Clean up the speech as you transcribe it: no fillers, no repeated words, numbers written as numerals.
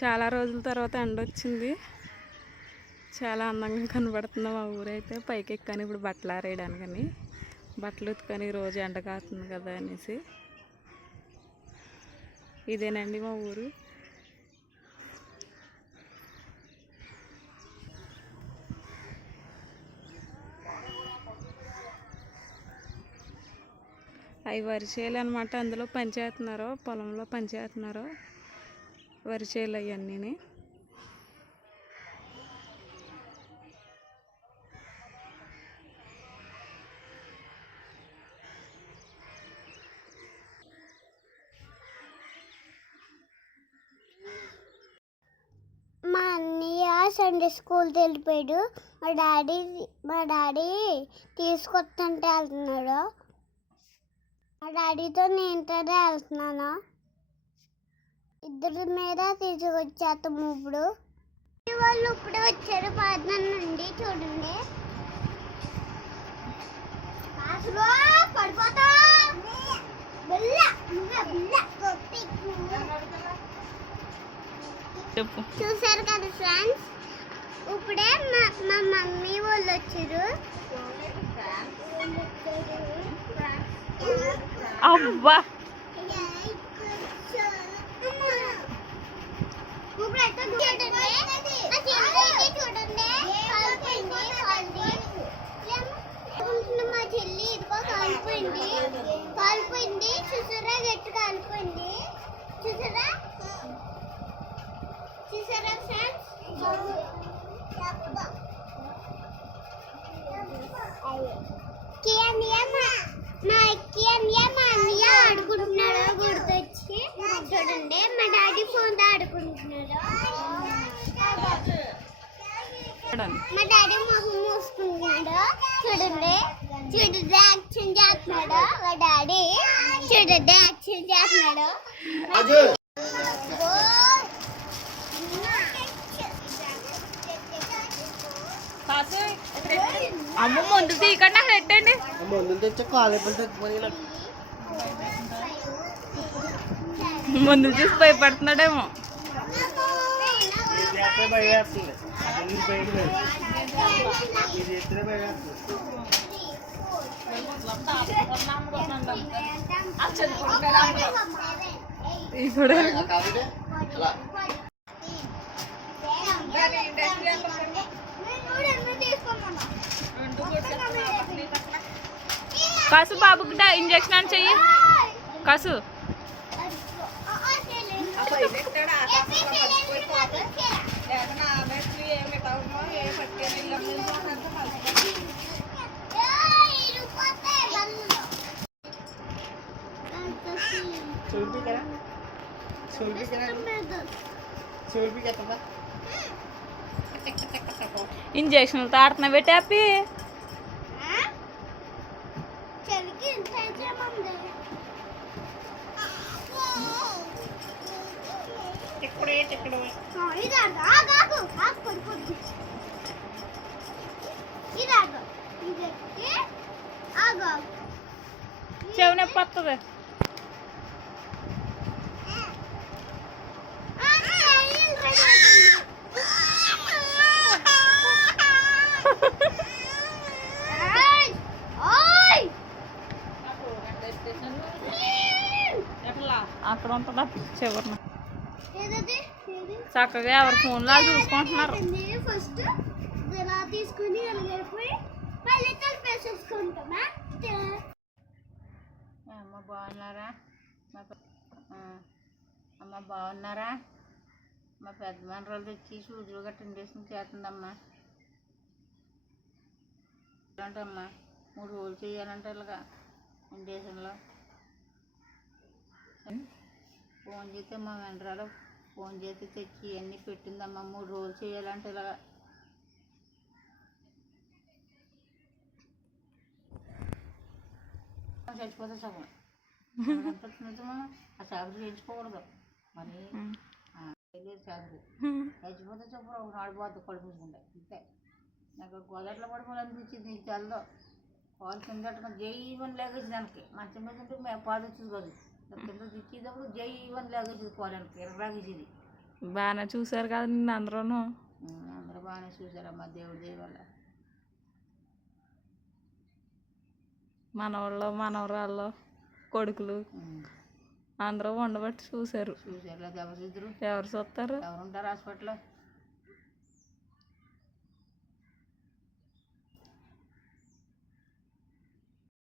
చాలా రోజుల తర్వాత ఎండ వచ్చింది. చాలా అందంగా కనబడుతుంది మా ఊరైతే. పైకి ఎక్కాను ఇప్పుడు బట్టలు ఆరేయడానికని. బట్టలు ఉతుకొని రోజు ఎండ కాస్తుంది కదా అనేసి. ఇదేనండి మా ఊరు. అవి వరి చేలు అనమాట. అందులో పనిచేస్తున్నారు, పొలంలో పనిచేస్తున్నారు. వరి చేలు అవన్నీ. మా అన్నయ్య సండే స్కూల్ వెళ్ళిపోయాడు. మా డాడీ తీసుకొస్తుంటే వెళ్తున్నాడు. మా డాడీతో నేను వెళ్తున్నాను. ఇద్దరి మీద తీసుకొచ్చేస్తాము. ఇప్పుడు వాళ్ళు ఇప్పుడే వచ్చారు పాదన నుండి. చూడండి పడిపోతా. చూసారు కదా ఫ్రెండ్స్, ఇప్పుడే మా మమ్మీ వాళ్ళు వచ్చారు. అబ్బా మా చెల్లి ఇదిగో కాలిపోయింది. చూసారా గట్టి కాలిపోయింది. చూసారా ఫ్రెండ్స్. మా అన్నయ్య ఆడుకుంటున్నాడు గుర్తొచ్చి. చూడండి మా డాడీ ఫోన్ ఆడుకుంటున్నాడు. మా డాడీ మొహం మూసుకుంటున్నాడు. చూడండి యాక్షన్ చేస్తున్నాడు మా డాడీ. చూడండి యాక్షన్ చేస్తున్నాడు. అమ్మ ముందు తీయకండి, అక్కడ పెట్టండి. ముందు చూసి భయపడుతున్నాడేమో. కాసు బాబుకి ఇంజక్షన్ అని చెయ్యి. కాసు ఇంజక్షన్ తాడుతున్నా పెట్టాపి. చెవు నొప్పి వస్తుంది. అక్కడ ఉంటుందా చివరిన. చక్కగా ఎవరి ఫోన్లో చూసుకుంటున్నారు. ఫస్ట్ ఇలా తీసుకుని వెళ్ళిపోయి మళ్ళీ తలిపేసేసుకుంటామా. అమ్మ బాగున్నారా? అమ్మ బాగున్నారా? మా పెద్ద మనరోళ్ళు తెచ్చి సూదులు గట్ట ఇండేషన్ చేస్తుందమ్మా. అంటమ్మా 3 రోజులు చేయాలంటే ఇలాగా ఇండేషన్లో. ఫోన్ చేస్తే మా వెనరాలు ఫోన్ చేసి తెచ్చి అన్నీ పెట్టిందమ్మా. 3 రోజులు చేయాలంటే ఇలాగా. చచ్చిపోతే సగం ఆ చాకరీ చేయించుకోకూడదు మరి. చాకరీ చచ్చిపోతే చెప్పు నాడు పోతుంది కడుపు మూసుకుంటే. అంతే. నాకు గోదాట్లో పడిపోయి అనిపించింది. నీకు తెలదు. పాలు కింద జైవని లేగేసి దానికి మంచం మీద ఉంటే పాలు వచ్చేది కాదు. కింద తెచ్చేటప్పుడు జైవని లేగేసేది పాలకి ఎర్రగేసేది. బాగానే చూసారు కదా నిన్ను అందరూను. అందరూ బాగానే చూసారమ్మా దేవుడి దయ వల్ల. మనవాళ్ళు మనవరాళ్ళు కొడుకులు అందరూ ఉండబట్టి చూశారు. చూసారు లేదా ఎవరు చూద్దరు, ఎవరు చూస్తారు? ఎవరు ఉంటారు హాస్పిటల్లో?